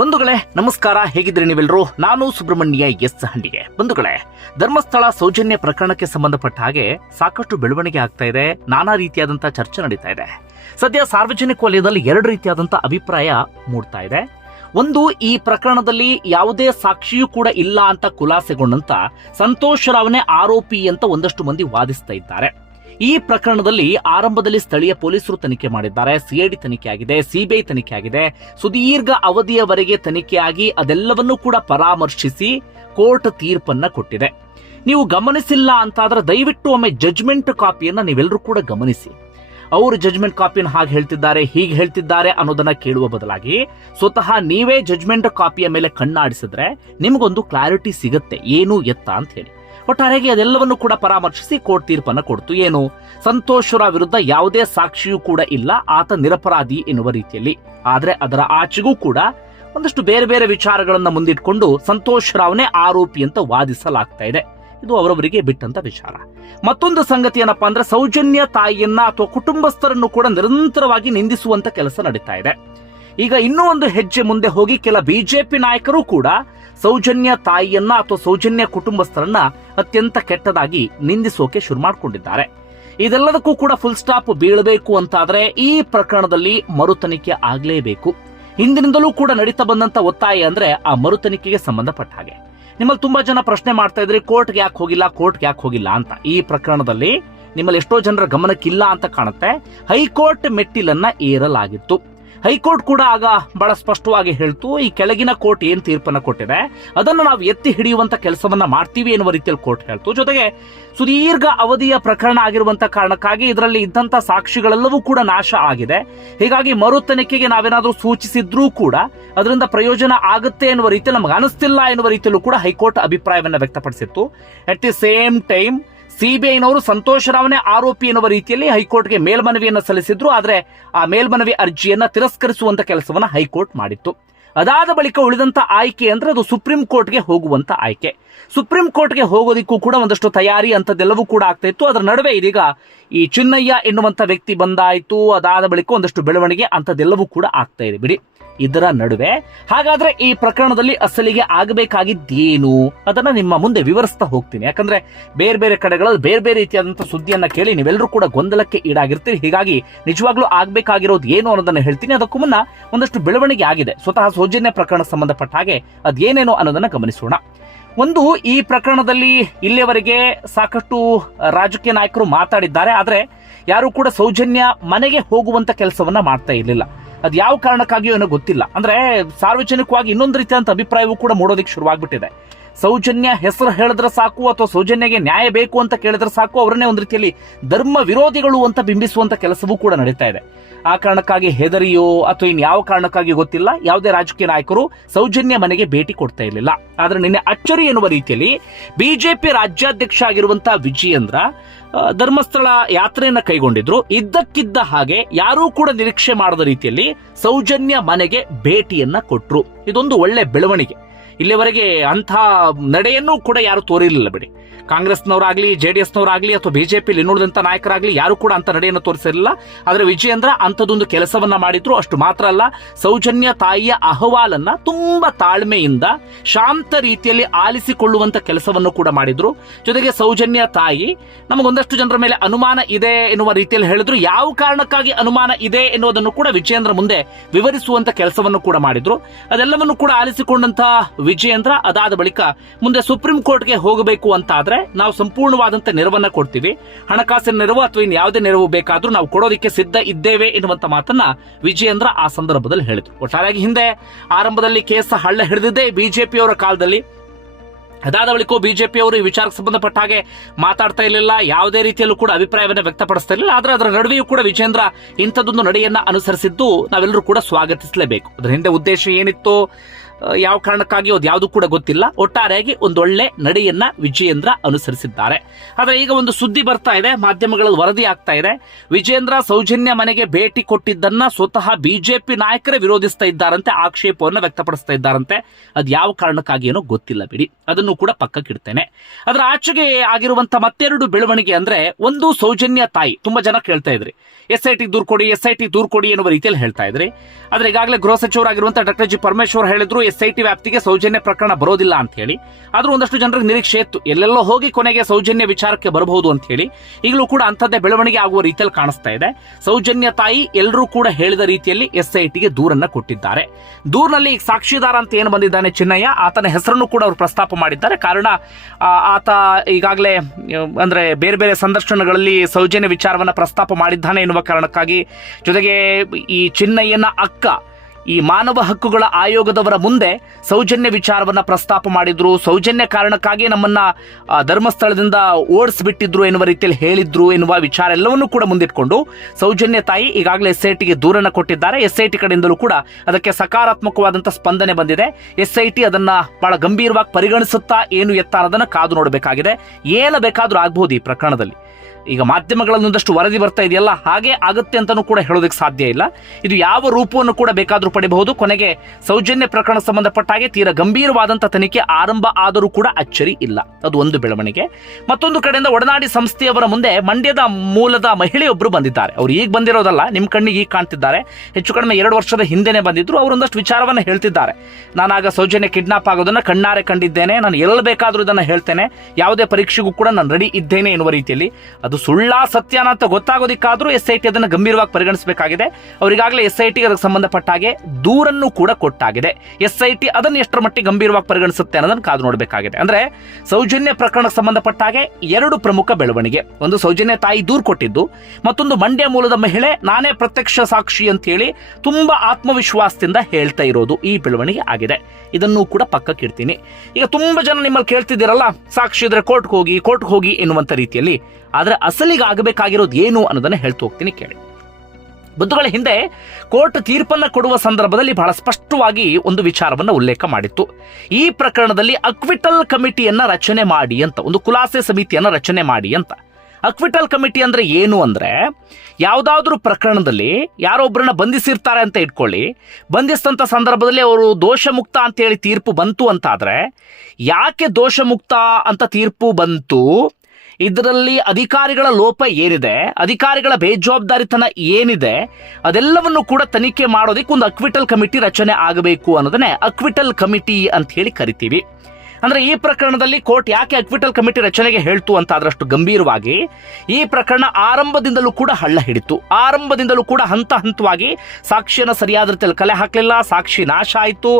ಬಂಧುಗಳೇ, ನಮಸ್ಕಾರ. ಹೇಗಿದ್ರಿ ನೀವೆಲ್ಲರೂ ನಾನು ಸುಬ್ರಹ್ಮಣ್ಯ ಎಸ್ ಹಂಡಿಗೆ. ಬಂಧುಗಳೇ, ಧರ್ಮಸ್ಥಳ ಸೌಜನ್ಯ ಪ್ರಕರಣಕ್ಕೆ ಸಂಬಂಧಪಟ್ಟ ಹಾಗೆ ಸಾಕಷ್ಟು ಬೆಳವಣಿಗೆ ಆಗ್ತಾ ಇದೆ. ನಾನಾ ರೀತಿಯಾದಂತಹ ಚರ್ಚೆ ನಡೀತಾ ಇದೆ. ಸದ್ಯ ಸಾರ್ವಜನಿಕ ವಲಯದಲ್ಲಿ ಎರಡು ರೀತಿಯಾದಂತಹ ಅಭಿಪ್ರಾಯ ಮೂಡ್ತಾ ಇದೆ. ಒಂದು, ಈ ಪ್ರಕರಣದಲ್ಲಿ ಯಾವುದೇ ಸಾಕ್ಷಿಯೂ ಕೂಡ ಇಲ್ಲ ಅಂತ ಖುಲಾಸೆಗೊಂಡಂತ ಸಂತೋಷ್ ರಾವ್ನೇ ಆರೋಪಿ ಅಂತ ಒಂದಷ್ಟು ಮಂದಿ ವಾದಿಸ್ತಾ ಇದ್ದಾರೆ. ಈ ಪ್ರಕರಣದಲ್ಲಿ ಆರಂಭದಲ್ಲಿ ಸ್ಥಳೀಯ ಪೊಲೀಸರು ತನಿಖೆ ಮಾಡಿದ್ದಾರೆ. ಸಿಐಡಿ ತನಿಖೆ ಆಗಿದೆ, ಸಿಬಿಐ ತನಿಖೆ ಆಗಿದೆ. ಸುದೀರ್ಘ ಅವಧಿಯವರೆಗೆ ತನಿಖೆಯಾಗಿ ಅದೆಲ್ಲವನ್ನೂ ಕೂಡ ಪರಾಮರ್ಶಿಸಿ ಕೋರ್ಟ್ ತೀರ್ಪನ್ನ ಕೊಟ್ಟಿದೆ. ನೀವು ಗಮನಿಸಿಲ್ಲ ಅಂತಾದ್ರೆ ದಯವಿಟ್ಟು ಒಮ್ಮೆ ಜಜ್ಮೆಂಟ್ ಕಾಪಿಯನ್ನ ನೀವೆಲ್ಲರೂ ಕೂಡ ಗಮನಿಸಿ. ಅವರು ಜಜ್ಮೆಂಟ್ ಕಾಪಿಯನ್ನ ಹಾಗೆ ಹೇಳ್ತಿದ್ದಾರೆ, ಹೀಗೆ ಹೇಳ್ತಿದ್ದಾರೆ ಅನ್ನೋದನ್ನ ಕೇಳುವ ಬದಲಾಗಿ ಸ್ವತಃ ನೀವೇ ಜಜ್ಮೆಂಟ್ ಕಾಪಿಯ ಮೇಲೆ ಕಣ್ಣಾಡಿಸಿದ್ರೆ ನಿಮಗೊಂದು ಕ್ಲಾರಿಟಿ ಸಿಗುತ್ತೆ. ಏನು ಎತ್ತ ಅಂತ ಹೇಳಿ. ಒಟ್ಟಾರೆಯಾಗಿ ಅದೆಲ್ಲವನ್ನು ಕೂಡ ಪರಾಮರ್ಶಿಸಿ ಕೋರ್ಟ್ ತೀರ್ಪನ್ನು ಕೊಡ್ತು. ಏನು? ಸಂತೋಷರ ವಿರುದ್ಧ ಯಾವುದೇ ಸಾಕ್ಷಿಯೂ ಕೂಡ ಇಲ್ಲ, ಆತ ನಿರಪರಾಧಿ ಎನ್ನುವ ರೀತಿಯಲ್ಲಿ. ಆದ್ರೆ ಅದರ ಆಚೆಗೂ ಕೂಡ ಒಂದಷ್ಟು ಬೇರೆ ಬೇರೆ ವಿಚಾರಗಳನ್ನ ಮುಂದಿಟ್ಕೊಂಡು ಸಂತೋಷ್ ರಾವ್ನೇ ಆರೋಪಿ ಅಂತ ವಾದಿಸಲಾಗ್ತಾ ಇದೆ. ಇದು ಅವರವರಿಗೆ ಬಿಟ್ಟಂತ ವಿಚಾರ. ಮತ್ತೊಂದು ಸಂಗತಿ ಏನಪ್ಪಾ ಅಂದ್ರೆ ಸೌಜನ್ಯ ತಾಯಿಯನ್ನ ಅಥವಾ ಕುಟುಂಬಸ್ಥರನ್ನು ಕೂಡ ನಿರಂತರವಾಗಿ ನಿಂದಿಸುವಂತ ಕೆಲಸ ನಡೀತಾ ಇದೆ. ಈಗ ಇನ್ನೂ ಒಂದು ಹೆಜ್ಜೆ ಮುಂದೆ ಹೋಗಿ ಕೆಲ ಬಿಜೆಪಿ ನಾಯಕರು ಕೂಡ ಸೌಜನ್ಯ ತಾಯಿಯನ್ನ ಅಥವಾ ಸೌಜನ್ಯ ಕುಟುಂಬಸ್ಥರನ್ನ ಅತ್ಯಂತ ಕೆಟ್ಟದಾಗಿ ನಿಂದಿಸೋಕೆ ಶುರು ಮಾಡಿಕೊಂಡಿದ್ದಾರೆ. ಇದೆಲ್ಲದಕ್ಕೂ ಕೂಡ ಫುಲ್ ಸ್ಟಾಪ್ ಬೀಳಬೇಕು ಅಂತಾದ್ರೆ ಈ ಪ್ರಕರಣದಲ್ಲಿ ಮರುತನಿಕೆ ಆಗಲೇಬೇಕು. ಹಿಂದಿನಿಂದಲೂ ಕೂಡ ನಡೀತಾ ಬಂದಂತ ಒತ್ತಾಯ ಅಂದ್ರೆ ಆ ಮರುತನಿಕೆಗೆ ಸಂಬಂಧಪಟ್ಟ ಹಾಗೆ. ನಿಮ್ಮಲ್ಲಿ ತುಂಬಾ ಜನ ಪ್ರಶ್ನೆ ಮಾಡ್ತಾ ಇದ್ರಿ ಕೋರ್ಟ್ಗೆ ಯಾಕೆ ಹೋಗಿಲ್ಲ, ಕೋರ್ಟ್ಗೆ ಯಾಕೆ ಹೋಗಿಲ್ಲ ಅಂತ. ಈ ಪ್ರಕರಣದಲ್ಲಿ ನಿಮ್ಮಲ್ಲಿ ಎಷ್ಟೋ ಜನರ ಗಮನಕ್ಕಿಲ್ಲ ಅಂತ ಕಾಣುತ್ತೆ. ಹೈಕೋರ್ಟ್ ಮೆಟ್ಟಿಲನ್ನ ಏರಲಾಗಿತ್ತು. ಹೈಕೋರ್ಟ್ ಕೂಡ ಆಗ ಬಹಳ ಸ್ಪಷ್ಟವಾಗಿ ಹೇಳ್ತು, ಈ ಕೆಳಗಿನ ಕೋರ್ಟ್ ಏನ್ ತೀರ್ಪನ್ನ ಕೊಟ್ಟಿದೆ? ಅದನ್ನು ನಾವು ಎತ್ತಿ ಹಿಡಿಯುವಂತ ಕೆಲಸವನ್ನ ಮಾಡ್ತೀವಿ ಎನ್ನುವ ರೀತಿಯಲ್ಲಿ ಕೋರ್ಟ್ ಹೇಳ್ತು. ಜೊತೆಗೆ ಸುದೀರ್ಘ ಅವಧಿಯ ಪ್ರಕರಣ ಆಗಿರುವಂತ ಕಾರಣಕ್ಕಾಗಿ ಇದರಲ್ಲಿ ಇದ್ದಂತ ಸಾಕ್ಷಿಗಳೆಲ್ಲವೂ ಕೂಡ ನಾಶ ಆಗಿದೆ. ಹೀಗಾಗಿ ಮರು ತನಿಖೆಗೆ ನಾವೇನಾದ್ರೂ ಸೂಚಿಸಿದ್ರೂ ಕೂಡ ಅದರಿಂದ ಪ್ರಯೋಜನ ಆಗುತ್ತೆ ಎನ್ನುವ ರೀತಿಯಲ್ಲಿ ನಮಗೆ ಅನಿಸ್ತಿಲ್ಲ ಎನ್ನುವ ರೀತಿಯಲ್ಲೂ ಕೂಡ ಹೈಕೋರ್ಟ್ ಅಭಿಪ್ರಾಯವನ್ನ ವ್ಯಕ್ತಪಡಿಸಿತ್ತು. ಅಟ್ ದಿ ಸೇಮ್ ಟೈಮ್ ಸಿಬಿಐನವರು ಸಂತೋಷ್ ರಾವ್ನೇ ಆರೋಪಿ ಎನ್ನುವ ರೀತಿಯಲ್ಲಿ ಹೈಕೋರ್ಟ್ಗೆ ಮೇಲ್ಮನವಿಯನ್ನು ಸಲ್ಲಿಸಿದ್ರು. ಆದರೆ ಆ ಮೇಲ್ಮನವಿ ಅರ್ಜಿಯನ್ನು ತಿರಸ್ಕರಿಸುವಂತ ಕೆಲಸವನ್ನ ಹೈಕೋರ್ಟ್ ಮಾಡಿತ್ತು. ಅದಾದ ಬಳಿಕ ಉಳಿದಂತ ಆಯ್ಕೆ ಅಂದ್ರೆ ಅದು ಸುಪ್ರೀಂ ಕೋರ್ಟ್ಗೆ ಹೋಗುವಂತ ಆಯ್ಕೆ. ಸುಪ್ರೀಂ ಕೋರ್ಟ್ಗೆ ಹೋಗೋದಿಕ್ಕೂ ಕೂಡ ಒಂದಷ್ಟು ತಯಾರಿ ಅಂತದೆಲ್ಲವೂ ಕೂಡ ಆಗ್ತಾ ಇತ್ತು. ಅದರ ನಡುವೆ ಇದೀಗ ಈ ಚಿನ್ನಯ್ಯ ಎನ್ನುವಂತ ವ್ಯಕ್ತಿ ಬಂದಾಯ್ತು. ಅದಾದ ಬಳಿಕ ಒಂದಷ್ಟು ಬೆಳವಣಿಗೆ ಅಂತದೆಲ್ಲವೂ ಕೂಡ ಆಗ್ತಾ ಇದೆ ಬಿಡಿ. ಇದರ ನಡುವೆ ಹಾಗಾದ್ರೆ ಈ ಪ್ರಕರಣದಲ್ಲಿ ಅಸಲಿಗೆ ಆಗಬೇಕಾಗಿದ್ದೇನು? ಅದನ್ನ ನಿಮ್ಮ ಮುಂದೆ ವಿವರಿಸ್ತಾ ಹೋಗ್ತೀನಿ. ಯಾಕಂದ್ರೆ ಬೇರೆ ಬೇರೆ ಕಡೆಗಳಲ್ಲಿ ಬೇರೆ ಬೇರೆ ರೀತಿಯಾದಂತಹ ಸುದ್ದಿಯನ್ನ ಕೇಳಿ ನೀವೆಲ್ಲರೂ ಕೂಡ ಗೊಂದಲಕ್ಕೆ ಈಡಾಗಿರ್ತೀರಿ. ಹೀಗಾಗಿ ನಿಜವಾಗ್ಲೂ ಆಗ್ಬೇಕಾಗಿರೋದು ಏನು ಅನ್ನೋದನ್ನ ಹೇಳ್ತೀನಿ. ಅದಕ್ಕೂ ಮುನ್ನ ಒಂದಷ್ಟು ಬೆಳವಣಿಗೆ ಆಗಿದೆ. ಸ್ವತಃ ಸೌಜನ್ಯ ಪ್ರಕರಣ ಸಂಬಂಧಪಟ್ಟ ಹಾಗೆ ಅದೇನೇನು ಅನ್ನೋದನ್ನ ಗಮನಿಸೋಣ. ಒಂದು, ಈ ಪ್ರಕರಣದಲ್ಲಿ ಇಲ್ಲಿಯವರೆಗೆ ಸಾಕಷ್ಟು ರಾಜಕೀಯ ನಾಯಕರು ಮಾತಾಡಿದ್ದಾರೆ. ಆದರೆ ಯಾರು ಕೂಡ ಸೌಜನ್ಯ ಮನೆಗೆ ಹೋಗುವಂತ ಕೆಲಸವನ್ನ ಮಾಡ್ತಾ ಇರಲಿಲ್ಲ. ಅದು ಯಾವ ಕಾರಣಕ್ಕಾಗಿಯೂ ಏನೋ ಗೊತ್ತಿಲ್ಲ. ಅಂದ್ರೆ ಸಾರ್ವಜನಿಕವಾಗಿ ಇನ್ನೊಂದು ರೀತಿಯಾದಂತ ಅಭಿಪ್ರಾಯವೂ ಕೂಡ ಮೂಡೋದಕ್ಕೆ ಶುರುವಾಗ್ಬಿಟ್ಟಿದೆ. ಸೌಜನ್ಯ ಹೆಸರು ಹೇಳಿದ್ರೆ ಸಾಕು ಅಥವಾ ಸೌಜನ್ಯಗೆ ನ್ಯಾಯ ಬೇಕು ಅಂತ ಕೇಳಿದ್ರೆ ಸಾಕು, ಅವರನ್ನೇ ಒಂದು ರೀತಿಯಲ್ಲಿ ಧರ್ಮ ವಿರೋಧಿಗಳು ಅಂತ ಬಿಂಬಿಸುವಂತ ಕೆಲಸವೂ ಕೂಡ ನಡೀತಾ ಇದೆ. ಆ ಕಾರಣಕ್ಕಾಗಿ ಹೆದರಿಯೋ ಅಥವಾ ಇನ್ ಯಾವ ಕಾರಣಕ್ಕಾಗಿ ಗೊತ್ತಿಲ್ಲ, ಯಾವುದೇ ರಾಜಕೀಯ ನಾಯಕರು ಸೌಜನ್ಯ ಮನೆಗೆ ಭೇಟಿ ಕೊಡ್ತಾ ಇರಲಿಲ್ಲ. ಆದ್ರೆ ನಿನ್ನೆ ಅಚ್ಚರಿ ಎನ್ನುವ ರೀತಿಯಲ್ಲಿ ಬಿಜೆಪಿ ರಾಜ್ಯಾಧ್ಯಕ್ಷ ಆಗಿರುವಂತಹ ವಿಜಯೇಂದ್ರ ಧರ್ಮಸ್ಥಳ ಯಾತ್ರೆಯನ್ನ ಕೈಗೊಂಡಿದ್ರು. ಇದ್ದಕ್ಕಿದ್ದ ಹಾಗೆ ಯಾರೂ ಕೂಡ ನಿರೀಕ್ಷೆ ಮಾಡದ ರೀತಿಯಲ್ಲಿ ಸೌಜನ್ಯ ಮನೆಗೆ ಭೇಟಿಯನ್ನ ಕೊಟ್ರು. ಇದೊಂದು ಒಳ್ಳೆ ಬೆಳವಣಿಗೆ. ಇಲ್ಲಿವರೆಗೆ ಅಂಥ ನಡೆಯನ್ನು ಕೂಡ ಯಾರು ತೋರಿರಲಿಲ್ಲ ಬಿಡಿ. ಕಾಂಗ್ರೆಸ್ನವರಾಗ್ಲಿ ಜೆ ಡಿ ಎಸ್ನವರಾಗ್ಲಿ ಅಥವಾ ಬಿಜೆಪಿ ಇನ್ನುಳಿದಂತ ನಾಯಕರಾಗ್ಲಿ ಯಾರು ಕೂಡ ಅಂತ ನಡೆಯನ್ನು ತೋರಿಸಿರಲಿಲ್ಲ. ಆದರೆ ವಿಜಯೇಂದ್ರ ಅಂಥದ್ದೊಂದು ಕೆಲಸವನ್ನ ಮಾಡಿದ್ರು. ಅಷ್ಟು ಮಾತ್ರ ಅಲ್ಲ, ಸೌಜನ್ಯ ತಾಯಿಯ ಅಹವಾಲನ್ನ ತುಂಬಾ ತಾಳ್ಮೆಯಿಂದ, ಶಾಂತ ರೀತಿಯಲ್ಲಿ ಆಲಿಸಿಕೊಳ್ಳುವಂತ ಕೆಲಸವನ್ನು ಕೂಡ ಮಾಡಿದ್ರು. ಜೊತೆಗೆ ಸೌಜನ್ಯ ತಾಯಿ, ನಮಗೊಂದಷ್ಟು ಜನರ ಮೇಲೆ ಅನುಮಾನ ಇದೆ ಎನ್ನುವ ರೀತಿಯಲ್ಲಿ ಹೇಳಿದ್ರು. ಯಾವ ಕಾರಣಕ್ಕಾಗಿ ಅನುಮಾನ ಇದೆ ಎನ್ನುವುದನ್ನು ಕೂಡ ವಿಜಯೇಂದ್ರ ಮುಂದೆ ವಿವರಿಸುವಂತ ಕೆಲಸವನ್ನು ಕೂಡ ಮಾಡಿದ್ರು. ಅದೆಲ್ಲವನ್ನು ಕೂಡ ಆಲಿಸಿಕೊಂಡಂತ ವಿಜಯೇಂದ್ರ ಅದಾದ ಬಳಿಕ ಮುಂದೆ ಸುಪ್ರೀಂ ಕೋರ್ಟ್ಗೆ ಹೋಗಬೇಕು ಅಂತ ನಾವು ಸಂಪೂರ್ಣವಾದಂತ ನೆರವನ್ನ ಕೊಡ್ತೀವಿ. ಹಣಕಾಸಿನ ನೆರವು ಅಥವಾ ಇನ್ ಯಾವುದೇ ನೆರವು ಬೇಕಾದ್ರೂ ನಾವು ಕೊಡೋದಕ್ಕೆ ಸಿದ್ಧ ಇದ್ದೇವೆ ಎನ್ನುವಂತ ಮಾತನ್ನ ವಿಜಯೇಂದ್ರ ಆ ಸಂದರ್ಭದಲ್ಲಿ ಹೇಳಿದ್ರು. ಒಟ್ಟಾರೆಯಾಗಿ ಹಿಂದೆ ಆರಂಭದಲ್ಲಿ ಕೇಸ ಹಳ್ಳ ಹಿಡಿದಿದ್ದೇ ಬಿಜೆಪಿಯವರ ಕಾಲದಲ್ಲಿ. ಅದಾದ ಬಳಿಕ ಬಿಜೆಪಿ ಅವರು ಈ ವಿಚಾರಕ್ಕೆ ಸಂಬಂಧಪಟ್ಟ ಹಾಗೆ ಮಾತಾಡ್ತಾ ಇರಲಿಲ್ಲ, ಯಾವುದೇ ರೀತಿಯಲ್ಲೂ ಕೂಡ ಅಭಿಪ್ರಾಯವನ್ನು ವ್ಯಕ್ತಪಡಿಸ್ತಾ ಇರಲಿಲ್ಲ. ಆದ್ರೆ ಅದರ ನಡುವೆಯೂ ಕೂಡ ವಿಜೇಂದ್ರ ಇಂಥದ್ದೊಂದು ನಡೆಯನ್ನ ಅನುಸರಿಸಿದ್ದು ನಾವೆಲ್ಲರೂ ಕೂಡ ಸ್ವಾಗತಿಸಲೇಬೇಕು. ಅದರ ಹಿಂದೆ ಉದ್ದೇಶ ಏನಿತ್ತು? ಯಾವ ಕಾರಣಕ್ಕಾಗಿ ಅದು ಯಾವುದು ಕೂಡ ಗೊತ್ತಿಲ್ಲ. ಒಟ್ಟಾರೆಯಾಗಿ ಒಂದೊಳ್ಳೆ ನಡೆಯನ್ನ ವಿಜಯೇಂದ್ರ ಅನುಸರಿಸಿದ್ದಾರೆ. ಆದರೆ ಈಗ ಒಂದು ಸುದ್ದಿ ಬರ್ತಾ ಇದೆ, ಮಾಧ್ಯಮಗಳಲ್ಲಿ ವರದಿ ಆಗ್ತಾ ಇದೆ. ವಿಜೇಂದ್ರ ಸೌಜನ್ಯ ಮನೆಗೆ ಭೇಟಿ ಕೊಟ್ಟಿದ್ದನ್ನ ಸ್ವತಃ ಬಿಜೆಪಿ ನಾಯಕರೇ ವಿರೋಧಿಸ್ತಾ ಇದ್ದಾರಂತೆ, ಆಕ್ಷೇಪವನ್ನು ವ್ಯಕ್ತಪಡಿಸ್ತಾ ಇದ್ದಾರಂತೆ. ಅದು ಯಾವ ಕಾರಣಕ್ಕಾಗಿ ಏನೋ ಗೊತ್ತಿಲ್ಲ ಬಿಡಿ. ಅದನ್ನು ಕೂಡ ಪಕ್ಕಕ್ಕಿಡ್ತೇನೆ ಅದರ ಆಚೆಗೆ ಆಗಿರುವಂತ ಮತ್ತೆರಡು ಬೆಳವಣಿಗೆ ಅಂದ್ರೆ, ಒಂದು ಸೌಜನ್ಯ ತಾಯಿ, ತುಂಬಾ ಜನ ಕೇಳ್ತಾ ಇದ್ರಿ. ಎಸ್ ಐ ಟಿ ದೂರ್ ಕೊಡಿ, ಎಸ್ ಐ ಟಿ ದೂರ್ ಕೊಡಿ ಎನ್ನುವ ರೀತಿಯಲ್ಲಿ ಹೇಳ್ತಾ ಇದ್ರಿ. ಆದ್ರೆ ಈಗಾಗಲೇ ಗೃಹ ಸಚಿವರಾಗಿರುವಂತಹ ಡಾಕ್ಟರ್ ಜಿ ಪರಮೇಶ್ವರ್ ಹೇಳಿದ್ರು ಎಸ್ ಐ ಟಿ ವ್ಯಾಪ್ತಿಗೆ ಸೌಜನ್ಯ ಪ್ರಕರಣ ಬರೋದಿಲ್ಲ ಅಂತ ಹೇಳಿ. ಆದ್ರೂ ಒಂದಷ್ಟು ಜನರಿಗೆ ನಿರೀಕ್ಷೆ ಇತ್ತು. ಎಲ್ಲೆಲ್ಲೋ ಹೋಗಿ ಕೊನೆಗೆ ಸೌಜನ್ಯ ವಿಚಾರಕ್ಕೆ ಬರಬಹುದು ಅಂತ ಹೇಳಿ. ಈಗಲೂ ಕೂಡ ಅಂಥದ್ದೇ ಬೆಳವಣಿಗೆ ಆಗುವ ರೀತಿಯಲ್ಲಿ ಕಾಣಿಸ್ತಾ ಇದೆ. ಸೌಜನ್ಯ ತಾಯಿ ಎಲ್ಲರೂ ಕೂಡ ಹೇಳಿದ ರೀತಿಯಲ್ಲಿ ಎಸ್ ಐ ಟಿಗೆ ದೂರನ್ನ ಕೊಟ್ಟಿದ್ದಾರೆ. ದೂರಿನಲ್ಲಿ ಈಗ ಸಾಕ್ಷಿದಾರ ಅಂತ ಏನು ಬಂದಿದ್ದಾನೆ ಚಿನ್ನಯ್ಯ, ಆತನ ಹೆಸರನ್ನು ಕೂಡ ಅವರು ಪ್ರಸ್ತಾಪ ಮಾಡಿದ್ದಾರೆ. ಕಾರಣ ಆತ ಈಗಾಗಲೇ, ಅಂದ್ರೆ ಬೇರೆ ಬೇರೆ ಸಂದರ್ಶನಗಳಲ್ಲಿ ಸೌಜನ್ಯ ವಿಚಾರವನ್ನ ಪ್ರಸ್ತಾಪ ಮಾಡಿದ್ದಾನೆ ಎನ್ನುವ ಕಾರಣಕ್ಕಾಗಿ. ಜೊತೆಗೆ ಈ ಚಿನ್ನಯ್ಯನ ಅಕ್ಕ ಈ ಮಾನವ ಹಕ್ಕುಗಳ ಆಯೋಗದವರ ಮುಂದೆ ಸೌಜನ್ಯ ವಿಚಾರವನ್ನ ಪ್ರಸ್ತಾಪ ಮಾಡಿದ್ರು. ಸೌಜನ್ಯ ಕಾರಣಕ್ಕಾಗಿ ನಮ್ಮನ್ನ ಧರ್ಮಸ್ಥಳದಿಂದ ಓಡಿಸ್ಬಿಟ್ಟಿದ್ರು ಎನ್ನುವ ರೀತಿಯಲ್ಲಿ ಹೇಳಿದ್ರು ಎನ್ನುವ ವಿಚಾರ ಎಲ್ಲವನ್ನೂ ಕೂಡ ಮುಂದಿಟ್ಕೊಂಡು ಸೌಜನ್ಯ ತಾಯಿ ಈಗಾಗಲೇ ಎಸ್ ಐ ಟಿಗೆ ದೂರನ್ನು ಕೊಟ್ಟಿದ್ದಾರೆ. ಎಸ್ ಐ ಟಿ ಕಡೆಯಿಂದಲೂ ಕೂಡ ಅದಕ್ಕೆ ಸಕಾರಾತ್ಮಕವಾದಂಥ ಸ್ಪಂದನೆ ಬಂದಿದೆ. ಎಸ್ ಐ ಟಿ ಅದನ್ನ ಬಹಳ ಗಂಭೀರವಾಗಿ ಪರಿಗಣಿಸುತ್ತಾ ಏನು ಎತ್ತ ಅನ್ನೋದನ್ನ ಕಾದು ನೋಡಬೇಕಾಗಿದೆ. ಏನು ಬೇಕಾದರೂ ಆಗ್ಬಹುದು ಈ ಪ್ರಕರಣದಲ್ಲಿ. ಈಗ ಮಾಧ್ಯಮಗಳಲ್ಲಿ ಒಂದಷ್ಟು ವರದಿ ಬರ್ತಾ ಇದೆಯಲ್ಲ, ಹಾಗೆ ಆಗುತ್ತೆ ಅಂತಲೂ ಕೂಡ ಹೇಳೋದಕ್ಕೆ ಸಾಧ್ಯ ಇಲ್ಲ. ಇದು ಯಾವ ರೂಪವನ್ನು ಕೂಡ ಬೇಕಾದರೂ ಪಡೆಯಬಹುದು. ಕೊನೆಗೆ ಸೌಜನ್ಯ ಪ್ರಕರಣ ಸಂಬಂಧಪಟ್ಟ ಹಾಗೆ ತೀರಾ ಗಂಭೀರವಾದಂಥ ತನಿಖೆ ಆರಂಭ ಆದರೂ ಕೂಡ ಅಚ್ಚರಿ ಇಲ್ಲ. ಅದು ಒಂದು ಬೆಳವಣಿಗೆ. ಮತ್ತೊಂದು ಕಡೆಯಿಂದ ಒಡನಾಡಿ ಸಂಸ್ಥೆಯವರ ಮುಂದೆ ಮಂಡ್ಯದ ಮೂಲದ ಮಹಿಳೆಯೊಬ್ಬರು ಬಂದಿದ್ದಾರೆ. ಅವರು ಈಗ ಬಂದಿರೋದಲ್ಲ, ನಿಮ್ಮ ಕಣ್ಣಿಗೆ ಈಗ ಕಾಣ್ತಿದ್ದಾರೆ. ಹೆಚ್ಚು ಕಡಿಮೆ ಎರಡು ವರ್ಷದ ಹಿಂದೆನೆ ಬಂದಿದ್ರು, ಅವರು ಒಂದಷ್ಟು ವಿಚಾರವನ್ನು ಹೇಳ್ತಿದ್ದಾರೆ. ನಾನಾಗ ಸೌಜನ್ಯ ಕಿಡ್ನಾಪ್ ಆಗೋದನ್ನ ಕಣ್ಣಾರೆ ಕಂಡಿದ್ದೇನೆ, ನಾನು ಎಲ್ಲಿ ಬೇಕಾದರೂ ಇದನ್ನು ಹೇಳ್ತೇನೆ. ಯಾವುದೇ ಪರೀಕ್ಷೆಗೂ ಕೂಡ ನಾನು ರೆಡಿ ಇದ್ದೇನೆ ಎನ್ನುವ ರೀತಿಯಲ್ಲಿ. ಅದು ಸುಳ್ಳ ಸತ್ಯನ ಅಂತ ಗೊತ್ತಾಗೋದಿಕ್ಕಾದ್ರೂ ಎಸ್ ಐ ಟಿ ಅದನ್ನು ಗಂಭೀರವಾಗಿ ಪರಿಗಣಿಸಬೇಕಾಗಿದೆ. ಅವರಿಗಾಗಲೇ ಎಸ್ ಐ ಟಿ ಅದಕ್ಕೆ ಸಂಬಂಧಪಟ್ಟ ಹಾಗೆ ದೂರನ್ನು ಕೂಡ ಕೊಟ್ಟಾಗಿದೆ. ಎಸ್ ಐ ಟಿ ಅದನ್ನು ಎಷ್ಟರ ಮಟ್ಟಿಗೆ ಗಂಭೀರವಾಗಿ ಪರಿಗಣಿಸುತ್ತೆ ಅನ್ನೋದನ್ನು ಕಾದು ನೋಡಬೇಕಾಗಿದೆ. ಅಂದ್ರೆ ಸೌಜನ್ಯ ಪ್ರಕರಣಕ್ಕೆ ಸಂಬಂಧಪಟ್ಟ ಹಾಗೆ ಎರಡು ಪ್ರಮುಖ ಬೆಳವಣಿಗೆ. ಒಂದು ಸೌಜನ್ಯ ತಾಯಿ ದೂರು ಕೊಟ್ಟಿದ್ದು, ಮತ್ತೊಂದು ಮಂಡ್ಯ ಮೂಲದ ಮಹಿಳೆ ನಾನೇ ಪ್ರತ್ಯಕ್ಷ ಸಾಕ್ಷಿ ಅಂತ ಹೇಳಿ ತುಂಬಾ ಆತ್ಮವಿಶ್ವಾಸದಿಂದ ಹೇಳ್ತಾ ಇರೋದು ಈ ಬೆಳವಣಿಗೆ ಆಗಿದೆ. ಇದನ್ನು ಕೂಡ ಪಕ್ಕಕ್ಕೆ ಇಡ್ತೀನಿ. ಈಗ ತುಂಬಾ ಜನ ನಿಮ್ಮಲ್ಲಿ ಕೇಳ್ತಿದ್ದೀರಲ್ಲ, ಸಾಕ್ಷಿ ಇದ್ರೆ ಕೋರ್ಟ್ಗೆ ಹೋಗಿ ಕೋರ್ಟ್ಗೆ ಹೋಗಿ ಎನ್ನುವಂತ ರೀತಿಯಲ್ಲಿ ಆದ್ರೆ ಅಸಲಿಗೆ ಆಗಬೇಕಾಗಿರೋದು ಏನು ಅನ್ನೋದನ್ನು ಹೇಳ್ತಾ ಹೋಗ್ತೀನಿ ಕೇಳಿ. ಬಂಧುಗಳ, ಹಿಂದೆ ಕೋರ್ಟ್ ತೀರ್ಪನ್ನು ಕೊಡುವ ಸಂದರ್ಭದಲ್ಲಿ ಬಹಳ ಸ್ಪಷ್ಟವಾಗಿ ಒಂದು ವಿಚಾರವನ್ನು ಉಲ್ಲೇಖ ಮಾಡಿತ್ತು. ಈ ಪ್ರಕರಣದಲ್ಲಿ ಅಕ್ವಿಟಲ್ ಕಮಿಟಿಯನ್ನು ರಚನೆ ಮಾಡಿ ಅಂತ, ಒಂದು ಖುಲಾಸೆ ಸಮಿತಿಯನ್ನು ರಚನೆ ಮಾಡಿ ಅಂತ. ಅಕ್ವಿಟಲ್ ಕಮಿಟಿ ಅಂದರೆ ಏನು ಅಂದರೆ, ಯಾವುದಾದ್ರೂ ಪ್ರಕರಣದಲ್ಲಿ ಯಾರೊಬ್ಬರನ್ನ ಬಂಧಿಸಿರ್ತಾರೆ ಅಂತ ಇಟ್ಕೊಳ್ಳಿ. ಬಂಧಿಸಿದಂಥ ಸಂದರ್ಭದಲ್ಲಿ ಅವರು ದೋಷಮುಕ್ತ ಅಂತೇಳಿ ತೀರ್ಪು ಬಂತು ಅಂತಾದರೆ, ಯಾಕೆ ದೋಷಮುಕ್ತ ಅಂತ ತೀರ್ಪು ಬಂತು? ಇದರಲ್ಲಿ ಅಧಿಕಾರಿಗಳ ಲೋಪ ಏನಿದೆ, ಅಧಿಕಾರಿಗಳ ಬೇಜವಾಬ್ದಾರಿತನ ಏನಿದೆ, ಅದೆಲ್ಲವನ್ನು ಕೂಡ ತನಿಖೆ ಮಾಡೋದಕ್ಕೆ ಒಂದು ಅಕ್ವಿಟಲ್ ಕಮಿಟಿ ರಚನೆ ಆಗಬೇಕು ಅನ್ನೋದನ್ನೇ ಅಕ್ವಿಟಲ್ ಕಮಿಟಿ ಅಂತ ಹೇಳಿ ಕರಿತೀವಿ. ಅಂದ್ರೆ ಈ ಪ್ರಕರಣದಲ್ಲಿ ಕೋರ್ಟ್ ಯಾಕೆ ಅಕ್ವಿಟಲ್ ಕಮಿಟಿ ರಚನೆಗೆ ಹೇಳ್ತು ಅಂತ ಆದ್ರಷ್ಟು ಗಂಭೀರವಾಗಿ, ಈ ಪ್ರಕರಣ ಆರಂಭದಿಂದಲೂ ಕೂಡ ಹಳ್ಳ ಹಿಡಿತು. ಆರಂಭದಿಂದಲೂ ಕೂಡ ಹಂತ ಹಂತವಾಗಿ ಸಾಕ್ಷಿಯನ್ನು ಸರಿಯಾದ ರೀತಿಯಲ್ಲಿ ಕಲೆ ಹಾಕಲಿಲ್ಲ, ಸಾಕ್ಷಿ ನಾಶ ಆಯಿತು.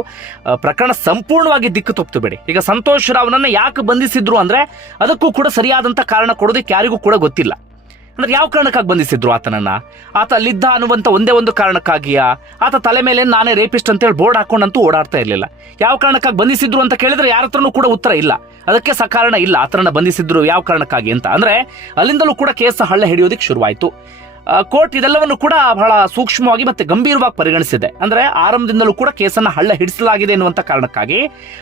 ಪ್ರಕರಣ ಸಂಪೂರ್ಣವಾಗಿ ದಿಕ್ಕು ತಪ್ಪಿತು ಬಿಡಿ. ಈಗ ಸಂತೋಷ್ ರಾವ್ನನ್ನು ಯಾಕೆ ಬಂಧಿಸಿದ್ರು ಅಂದ್ರೆ ಅದಕ್ಕೂ ಕೂಡ ಸರಿಯಾದಂಥ ಕಾರಣ ಕೊಡೋದಕ್ಕೆ ಯಾರಿಗೂ ಕೂಡ ಗೊತ್ತಿಲ್ಲ. ಅಂದ್ರೆ ಯಾವ ಕಾರಣಕ್ಕಾಗಿ ಬಂಧಿಸಿದ್ರು ಆತನನ್ನ? ಆತ ಅಲ್ಲಿದ್ದ ಅನ್ನುವಂತ ಒಂದೇ ಒಂದು ಕಾರಣಕ್ಕಾಗಿಯಾ? ಆತ ತಲೆ ಮೇಲೆ ನಾನೇ ರೇಪಿಸ್ಟ್ ಅಂತ ಹೇಳಿ ಬೋರ್ಡ್ ಹಾಕೊಂಡಂತೂ ಓಡಾಡ್ತಾ ಇರಲಿಲ್ಲ. ಯಾವ ಕಾರಣಕ್ಕಾಗಿ ಬಂಧಿಸಿದ್ರು ಅಂತ ಕೇಳಿದ್ರೆ ಯಾರ ಹತ್ರನೂ ಕೂಡ ಉತ್ತರ ಇಲ್ಲ. ಅದಕ್ಕೆ ಸಕಾರಣ ಇಲ್ಲ. ಆತನನ್ನ ಬಂಧಿಸಿದ್ರು ಯಾವ ಕಾರಣಕ್ಕಾಗಿ ಅಂತ. ಅಂದ್ರೆ ಅಲ್ಲಿಂದಲೂ ಕೂಡ ಕೇಸ್ ಹಳ್ಳ ಹಿಡಿಯೋದಕ್ಕೆ ಶುರುವಾಯಿತು. ಕೋರ್ಟ್ ಇದೆಲ್ಲವನ್ನು ಕೂಡ ಬಹಳ ಸೂಕ್ಷ್ಮವಾಗಿ ಮತ್ತೆ ಗಂಭೀರವಾಗಿ ಪರಿಗಣಿಸಿದೆ. ಅಂದ್ರೆ ಆರಂಭದಿಂದಲೂ ಕೂಡ ಕೇಸನ್ನ ಹಳ್ಳ ಹಿಡಿಸಲಾಗಿದೆ ಎನ್ನುವಂತ ಕಾರಣಕ್ಕಾಗಿ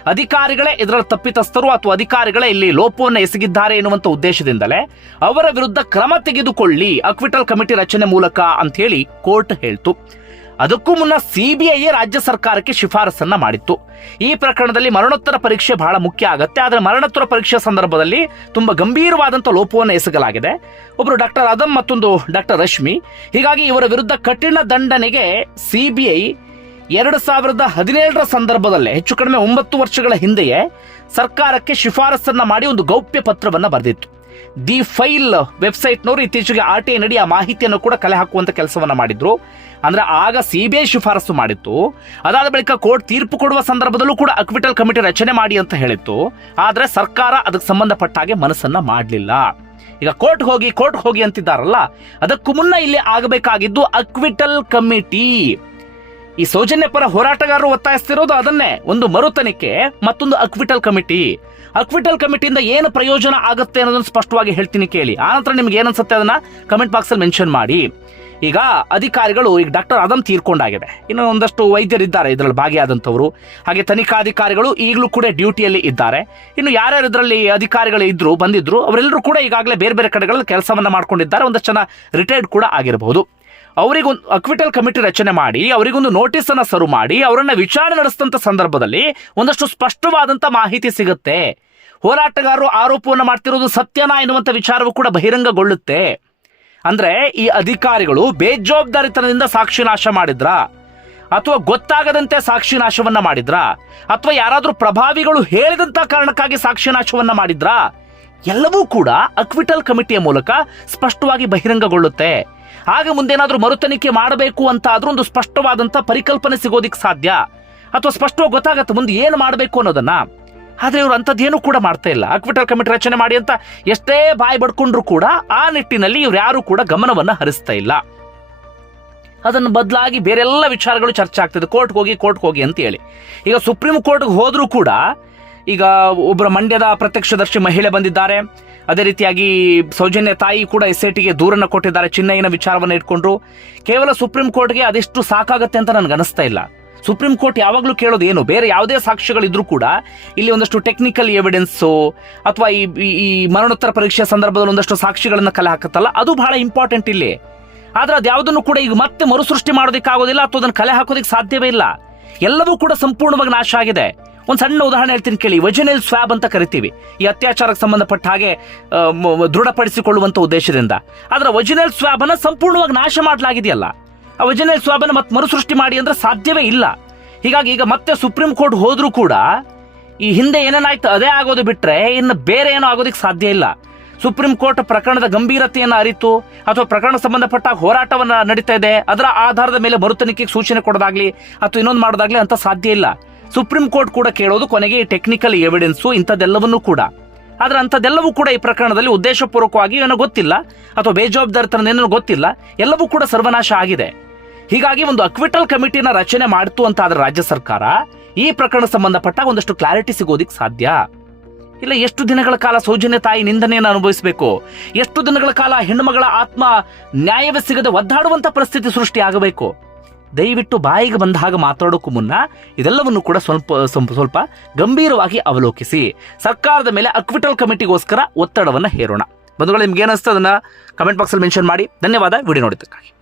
ಅಧಿಕಾರಿಗಳೇ ಇದರ ತಪ್ಪಿತಸ್ಥರು ಅಥವಾ ಅಧಿಕಾರಿಗಳೇ ಇಲ್ಲಿ ಲೋಪವನ್ನು ಎಸಗಿದ್ದಾರೆ ಎನ್ನುವಂತ ಉದ್ದೇಶದಿಂದಲೇ ಅವರ ವಿರುದ್ಧ ಕ್ರಮ ತೆಗೆದುಕೊಳ್ಳಿ ಅಕ್ವಿಟಲ್ ಕಮಿಟಿ ರಚನೆ ಮೂಲಕ ಅಂತ ಹೇಳಿ ಕೋರ್ಟ್ ಹೇಳ್ತು. ಅದಕ್ಕೂ ಮುನ್ನ ಸಿಬಿಐ ರಾಜ್ಯ ಸರ್ಕಾರಕ್ಕೆ ಶಿಫಾರಸನ್ನ ಮಾಡಿತ್ತು. ಈ ಪ್ರಕರಣದಲ್ಲಿ ಮರಣೋತ್ತರ ಪರೀಕ್ಷೆ ಬಹಳ ಮುಖ್ಯ ಆಗುತ್ತೆ, ಆದರೆ ಮರಣೋತ್ತರ ಪರೀಕ್ಷೆ ಸಂದರ್ಭದಲ್ಲಿ ತುಂಬಾ ಗಂಭೀರವಾದಂಥ ಲೋಪವನ್ನು ಎಸಗಲಾಗಿದೆ. ಒಬ್ಬರು ಡಾಕ್ಟರ್ ಅದಮ್ ಮತ್ತೊಂದು ಡಾಕ್ಟರ್ ರಶ್ಮಿ. ಹೀಗಾಗಿ ಇವರ ವಿರುದ್ಧ ಕಠಿಣ ದಂಡನೆಗೆ ಸಿಬಿಐ ಎರಡು ಸಾವಿರದ ಹದಿನೇಳರ ಸಂದರ್ಭದಲ್ಲೇ, ಹೆಚ್ಚು ಕಡಿಮೆ ಒಂಬತ್ತು ವರ್ಷಗಳ ಹಿಂದೆಯೇ ಸರ್ಕಾರಕ್ಕೆ ಶಿಫಾರಸನ್ನ ಮಾಡಿ ಒಂದು ಗೌಪ್ಯ ಪತ್ರವನ್ನ ಬರೆದಿತ್ತು. ದಿ ಫೈಲ್ ವೆಬ್ಸೈಟ್ನವರು ಇತ್ತೀಚೆಗೆ ಆರ್ ಟಿ ಐ ನಡಿ ಆ ಮಾಹಿತಿಯನ್ನು ಕೂಡ ಕಲೆ ಹಾಕುವಂಥ ಕೆಲಸವನ್ನು ಮಾಡಿದ್ರು. ಅಂದ್ರೆ ಆಗ ಸಿ ಬಿ ಐ ಶಿಫಾರಸು ಮಾಡಿತ್ತು. ಅದಾದ ಬಳಿಕ ಕೋರ್ಟ್ ತೀರ್ಪು ಕೊಡುವ ಸಂದರ್ಭದಲ್ಲೂ ಕೂಡ ಅಕ್ವಿಟಲ್ ಕಮಿಟಿ ರಚನೆ ಮಾಡಿ ಅಂತ ಹೇಳಿತ್ತು. ಆದರೆ ಸರ್ಕಾರ ಅದಕ್ಕೆ ಸಂಬಂಧಪಟ್ಟ ಹಾಗೆ ಮನಸ್ಸನ್ನು ಮಾಡಲಿಲ್ಲ. ಈಗ ಕೋರ್ಟ್ ಹೋಗಿ ಕೋರ್ಟ್ ಹೋಗಿ ಅಂತಿದ್ದಾರಲ್ಲ, ಅದಕ್ಕೂ ಮುನ್ನ ಇಲ್ಲಿ ಆಗಬೇಕಾಗಿದ್ದು ಅಕ್ವಿಟಲ್ ಕಮಿಟಿ. ಈ ಸೌಜನ್ಯ ಪರ ಹೋರಾಟಗಾರರು ಒತ್ತಾಯಿಸ್ತಿರೋದು ಅದನ್ನೇ. ಒಂದು ಮರುತನಿಕೆ ಮತ್ತೊಂದು ಅಕ್ವಿಟಲ್ ಕಮಿಟಿ ಅಕ್ವಿಟಲ್ ಕಮಿಟಿಯಿಂದ ಏನು ಪ್ರಯೋಜನ ಆಗುತ್ತೆ ಅನ್ನೋದನ್ನ ಸ್ಪಷ್ಟವಾಗಿ ಹೇಳ್ತೀನಿ ಕೇಳಿ. ಆನಂತರ ನಿಮ್ಗೆ ಏನನ್ಸುತ್ತೆ ಅದನ್ನ ಕಮೆಂಟ್ ಬಾಕ್ಸ್ ಅಲ್ಲಿ ಮೆನ್ಷನ್ ಮಾಡಿ. ಈಗ ಅಧಿಕಾರಿಗಳು, ಈಗ ಡಾಕ್ಟರ್ ಆದಂ ತೀರ್ಕೊಂಡಾಗಿದೆ. ಇನ್ನು ಒಂದಷ್ಟು ವೈದ್ಯರಿದ್ದಾರೆ, ಇದರಲ್ಲಿ ಭಾಗಿಯಾದಂಥವರು. ಹಾಗೆ ತನಿಖಾಧಿಕಾರಿಗಳು ಈಗಲೂ ಕೂಡ ಡ್ಯೂಟಿಯಲ್ಲಿ ಇದ್ದಾರೆ. ಇನ್ನು ಯಾರ್ಯಾರು ಇದರಲ್ಲಿ ಅಧಿಕಾರಿಗಳು ಇದ್ರು, ಬಂದಿದ್ರು, ಅವರೆಲ್ಲರೂ ಕೂಡ ಈಗಾಗಲೇ ಬೇರೆ ಬೇರೆ ಕಡೆಗಳಲ್ಲಿ ಕೆಲಸವನ್ನ ಮಾಡ್ಕೊಂಡಿದ್ದಾರೆ. ಒಂದಷ್ಟು ಜನ ರಿಟೈರ್ಡ್ ಕೂಡ ಆಗಿರಬಹುದು ಅವರಿಗೊಂದು ಅಕ್ವಿಟಲ್ ಕಮಿಟಿ ರಚನೆ ಮಾಡಿ, ಅವರಿಗೊಂದು ನೋಟಿಸ್ ಅನ್ನ ಸರ್ವ್ ಮಾಡಿ, ಅವರನ್ನ ವಿಚಾರಣೆ ನಡೆಸಿದಂತ ಸಂದರ್ಭದಲ್ಲಿ ಒಂದಷ್ಟು ಸ್ಪಷ್ಟವಾದಂತ ಮಾಹಿತಿ ಸಿಗುತ್ತೆ. ಹೋರಾಟಗಾರರು ಆರೋಪವನ್ನು ಮಾಡ್ತಿರೋದು ಸತ್ಯನಾ ಎನ್ನುವಂಥ ವಿಚಾರವೂ ಕೂಡ ಬಹಿರಂಗಗೊಳ್ಳುತ್ತೆ. ಅಂದ್ರೆ ಈ ಅಧಿಕಾರಿಗಳು ಬೇಜವಾಬ್ದಾರಿತನದಿಂದ ಸಾಕ್ಷಿ ನಾಶ ಮಾಡಿದ್ರ? ಅಥವಾ ಗೊತ್ತಾಗದಂತೆ ಸಾಕ್ಷಿ ನಾಶವನ್ನ ಮಾಡಿದ್ರ? ಅಥವಾ ಯಾರಾದರೂ ಪ್ರಭಾವಿಗಳು ಹೇಳಿದಂತ ಕಾರಣಕ್ಕಾಗಿ ಸಾಕ್ಷಿ ನಾಶವನ್ನ ಮಾಡಿದ್ರ? ಎಲ್ಲವೂ ಕೂಡ ಅಕ್ವಿಟಲ್ ಕಮಿಟಿಯ ಮೂಲಕ ಸ್ಪಷ್ಟವಾಗಿ ಬಹಿರಂಗಗೊಳ್ಳುತ್ತೆ. ಆಗ ಮುಂದೇನಾದರೂ ಮರುತನಿಖೆ ಮಾಡಬೇಕು ಅಂತ ಆದ್ರೂ ಒಂದು ಸ್ಪಷ್ಟವಾದಂತ ಪರಿಕಲ್ಪನೆ ಸಿಗೋದಿಕ್ಕೆ ಸಾಧ್ಯ? ಅಥವಾ ಸ್ಪಷ್ಟವಾಗಿ ಗೊತ್ತಾಗತ್ತೆ ಮುಂದೆ ಏನು ಮಾಡಬೇಕು ಅನ್ನೋದನ್ನ? ಆದ್ರೆ ಇವರು ಅಂಥದ್ದೇನು ಕೂಡ ಮಾಡ್ತಾ ಇಲ್ಲ. ಅಕ್ವಿಟರ್ ಕಮಿಟಿ ರಚನೆ ಮಾಡಿ ಅಂತ ಎಷ್ಟೇ ಬಾಯಿ ಬಡ್ಕೊಂಡ್ರು ಕೂಡ ಆ ನಿಟ್ಟಿನಲ್ಲಿ ಇವ್ರು ಯಾರು ಕೂಡ ಗಮನವನ್ನ ಹರಿಸ್ತಾ ಇಲ್ಲ. ಅದನ್ನು ಬದಲಾಗಿ ಬೇರೆಲ್ಲ ವಿಚಾರಗಳು ಚರ್ಚೆ ಆಗ್ತದೆ. ಕೋರ್ಟ್ಗೆ ಹೋಗಿ ಕೋರ್ಟ್ಗೆ ಹೋಗಿ ಅಂತ ಹೇಳಿ. ಈಗ ಸುಪ್ರೀಂ ಕೋರ್ಟ್ಗೆ ಹೋದರೂ ಕೂಡ ಈಗ ಒಬ್ಬರ ಮಂಡ್ಯದ ಪ್ರತ್ಯಕ್ಷದರ್ಶಿ ಮಹಿಳೆ ಬಂದಿದ್ದಾರೆ. ಅದೇ ರೀತಿಯಾಗಿ ಸೌಜನ್ಯ ತಾಯಿ ಕೂಡ ಎಸ್ ಐ ಟಿಗೆ ದೂರನ್ನು ಕೊಟ್ಟಿದ್ದಾರೆ. ಚಿನ್ನಯ್ಯನ ವಿಚಾರವನ್ನು ಇಟ್ಕೊಂಡ್ರು ಕೇವಲ ಸುಪ್ರೀಂ ಕೋರ್ಟ್ಗೆ ಅದೆಷ್ಟು ಸಾಕಾಗತ್ತೆ ಅಂತ ನನಗೆ ಅನಿಸ್ತಾ ಇಲ್ಲ. ಸುಪ್ರೀಂ ಕೋರ್ಟ್ ಯಾವಾಗಲೂ ಕೇಳೋದು ಏನು? ಬೇರೆ ಯಾವುದೇ ಸಾಕ್ಷ್ಯಗಳಿದ್ರೂ ಕೂಡ ಇಲ್ಲಿ ಒಂದಷ್ಟು ಟೆಕ್ನಿಕಲ್ ಎವಿಡೆನ್ಸು ಅಥವಾ ಈ, ಈ- ಮರಣೋತ್ತರ ಪರೀಕ್ಷೆ ಸಂದರ್ಭದಲ್ಲಿ ಒಂದಷ್ಟು ಸಾಕ್ಷಿಗಳನ್ನು ಕಲೆ ಹಾಕುತ್ತಲ್ಲ? ಅದು ಬಹಳ ಇಂಪಾರ್ಟೆಂಟ್ ಇಲ್ಲಿ. ಆದ್ರೆ ಅದ್ಯಾವುದನ್ನು ಕೂಡ ಈಗ ಮತ್ತೆ ಮರುಸೃಷ್ಟಿ ಮಾಡೋದಕ್ಕಾಗೋದಿಲ್ಲ, ಅಥವಾ ಅದನ್ನು ಕಲೆ ಹಾಕೋದಕ್ಕೆ ಸಾಧ್ಯವೇ ಇಲ್ಲ. ಎಲ್ಲವೂ ಕೂಡ ಸಂಪೂರ್ಣವಾಗಿ ನಾಶ ಆಗಿದೆ. ಒಂದು ಸಣ್ಣ ಉದಾಹರಣೆ ಹೇಳ್ತೀನಿ ಕೇಳಿ. ವಜಿನಲ್ ಸ್ವಾಬ್ ಅಂತ ಕರಿತೀವಿ. ಈ ಅತ್ಯಾಚಾರಕ್ಕೆ ಸಂಬಂಧಪಟ್ಟ ಹಾಗೆ ದೃಢಪಡಿಸಿಕೊಳ್ಳುವಂಥ ಉದ್ದೇಶದಿಂದ. ಆದರೆ ವಜಿನಲ್ ಸ್ವಾಬನ್ನು ಸಂಪೂರ್ಣವಾಗಿ ನಾಶ ಮಾಡಲಾಗಿದೆಯಲ್ಲ. ಆ ವಜಿನಲ್ ಸ್ವಾಬನ್ನು ಮತ್ತೆ ಮರುಸೃಷ್ಟಿ ಮಾಡಿ ಅಂದರೆ ಸಾಧ್ಯವೇ ಇಲ್ಲ. ಹೀಗಾಗಿ ಈಗ ಮತ್ತೆ ಸುಪ್ರೀಂ ಕೋರ್ಟ್ ಹೋದರೂ ಕೂಡ ಈ ಹಿಂದೆ ಏನೇನಾಯ್ತು ಅದೇ ಆಗೋದು ಬಿಟ್ಟರೆ ಇನ್ನು ಬೇರೆ ಏನೋ ಆಗೋದಕ್ಕೆ ಸಾಧ್ಯ ಇಲ್ಲ. ಸುಪ್ರೀಂ ಕೋರ್ಟ್ ಪ್ರಕರಣದ ಗಂಭೀರತೆಯನ್ನು ಅರಿತು, ಅಥವಾ ಪ್ರಕರಣ ಸಂಬಂಧಪಟ್ಟ ಹೋರಾಟವನ್ನು ನಡೀತಾ ಇದೆ, ಅದರ ಆಧಾರದ ಮೇಲೆ ಮರುತನಿಕೆಗೆ ಸೂಚನೆ ಕೊಡೋದಾಗ್ಲಿ, ಅಥವಾ ಇನ್ನೊಂದು ಮಾಡೋದಾಗಲಿ ಅಂತ ಸಾಧ್ಯ ಇಲ್ಲ. ಸುಪ್ರೀಂ ಕೋರ್ಟ್ ಕೂಡ ಕೇಳೋದು ಕೊನೆಗೆ ಈ ಟೆಕ್ನಿಕಲ್ ಎವಿಡೆನ್ಸು ಇಂಥದ್ದೆಲ್ಲವನ್ನೂ ಕೂಡ. ಆದ್ರೆ ಅಂಥದ್ದೆಲ್ಲವೂ ಕೂಡ ಈ ಪ್ರಕರಣದಲ್ಲಿ ಉದ್ದೇಶಪೂರ್ವಕವಾಗಿ ಏನೋ ಗೊತ್ತಿಲ್ಲ, ಅಥವಾ ಬೇಜವಾಬ್ದಾರಿತನ ಏನೋ ಗೊತ್ತಿಲ್ಲ, ಎಲ್ಲವೂ ಕೂಡ ಸರ್ವನಾಶ ಆಗಿದೆ. ಹೀಗಾಗಿ ಒಂದು ಅಕ್ವಿಟಲ್ ಕಮಿಟಿನ ರಚನೆ ಮಾಡ್ತು ಅಂತ ಆದ್ರೆ ರಾಜ್ಯ ಸರ್ಕಾರ ಈ ಪ್ರಕರಣ ಸಂಬಂಧಪಟ್ಟ ಒಂದಷ್ಟು ಕ್ಲಾರಿಟಿ ಸಿಗೋದಿಕ್ ಸಾಧ್ಯ? ಇಲ್ಲ ಎಷ್ಟು ದಿನಗಳ ಕಾಲ ಸೌಜನ್ಯ ತಾಯಿ ನಿಂದನೆಯನ್ನು ಅನುಭವಿಸಬೇಕು? ಎಷ್ಟು ದಿನಗಳ ಕಾಲ ಹೆಣ್ಣುಮಗಳ ಆತ್ಮ ನ್ಯಾಯವೇ ಸಿಗದೆ ಒದ್ದಾಡುವಂತ ಪರಿಸ್ಥಿತಿ ಸೃಷ್ಟಿ ಆಗಬೇಕು ದಯವಿಟ್ಟು ಬಾಯಿಗೆ ಬಂದ ಹಾಗೆ ಮಾತಾಡೋಕ್ಕೂ ಮುನ್ನ ಇದೆಲ್ಲವನ್ನು ಕೂಡ ಸ್ವಲ್ಪ ಸ್ವಲ್ಪ ಸ್ವಲ್ಪ ಗಂಭೀರವಾಗಿ ಅವಲೋಕಿಸಿ. ಸರ್ಕಾರದ ಮೇಲೆ ಅಕ್ವಿಟಲ್ ಕಮಿಟಿಗೋಸ್ಕರ ಒತ್ತಡವನ್ನು ಹೇರೋಣ. ಬಂಧುಗಳು ನಿಮ್ಗೆ ಏನಿಸ್ತು ಅದನ್ನ ಕಮೆಂಟ್ ಬಾಕ್ಸಲ್ಲಿ ಮೆನ್ಷನ್ ಮಾಡಿ. ಧನ್ಯವಾದ. ವಿಡಿಯೋ ನೋಡಿದ್ದಕ್ಕಾಗಿ.